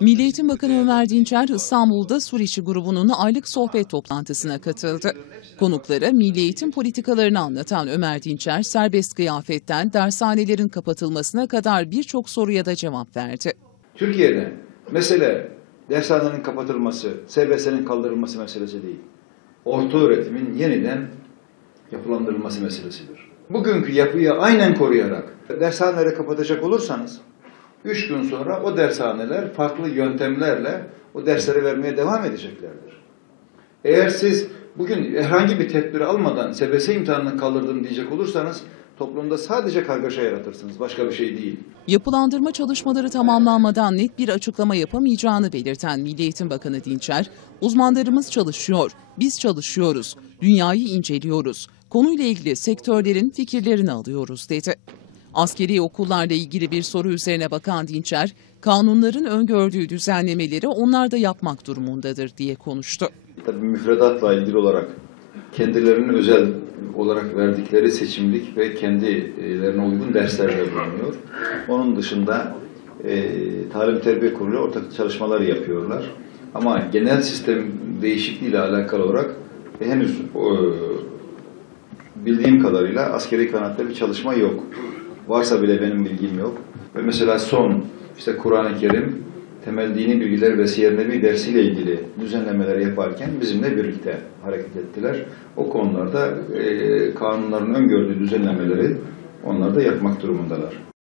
Milli Eğitim Bakanı Ömer Dinçer İstanbul'da Suriçi grubunun aylık sohbet toplantısına katıldı. Konuklara milli eğitim politikalarını anlatan Ömer Dinçer serbest kıyafetten dershanelerin kapatılmasına kadar birçok soruya da cevap verdi. Türkiye'de mesele dershanelerin kapatılması, SBS'nin kaldırılması meselesi değil. Orta öğretimin yeniden yapılandırılması meselesidir. Bugünkü yapıyı aynen koruyarak dershaneleri kapatacak olursanız, üç gün sonra o dershaneler farklı yöntemlerle o dersleri vermeye devam edeceklerdir. Eğer siz bugün herhangi bir tedbir almadan SBS imtihanını kaldırdım diyecek olursanız, toplumda sadece kargaşa yaratırsınız, başka bir şey değil. Yapılandırma çalışmaları tamamlanmadan net bir açıklama yapamayacağını belirten Milli Eğitim Bakanı Dinçer, uzmanlarımız çalışıyor, biz çalışıyoruz, dünyayı inceliyoruz, konuyla ilgili sektörlerin fikirlerini alıyoruz dedi. Askeri okullarla ilgili bir soru üzerine bakan Dinçer, kanunların öngördüğü düzenlemeleri onlar da yapmak durumundadır diye konuştu. Tabii müfredatla ilgili olarak kendilerinin özel olarak verdikleri seçimlik ve kendilerine uygun derslerle bulunuyor. Onun dışında e, talim terbiye kurulu ortak çalışmalar yapıyorlar. Ama genel sistem değişikliği ile alakalı olarak e, henüz e, bildiğim kadarıyla askeri kanatta bir çalışma yok. Varsa bile benim bilgim yok. Ve mesela son işte Kur'an-ı Kerim temel dini bilgiler ve siyer nebi dersiyle ilgili düzenlemeler yaparken bizimle birlikte hareket ettiler. O konularda e, kanunların öngördüğü düzenlemeleri onlar da yapmak durumundalar.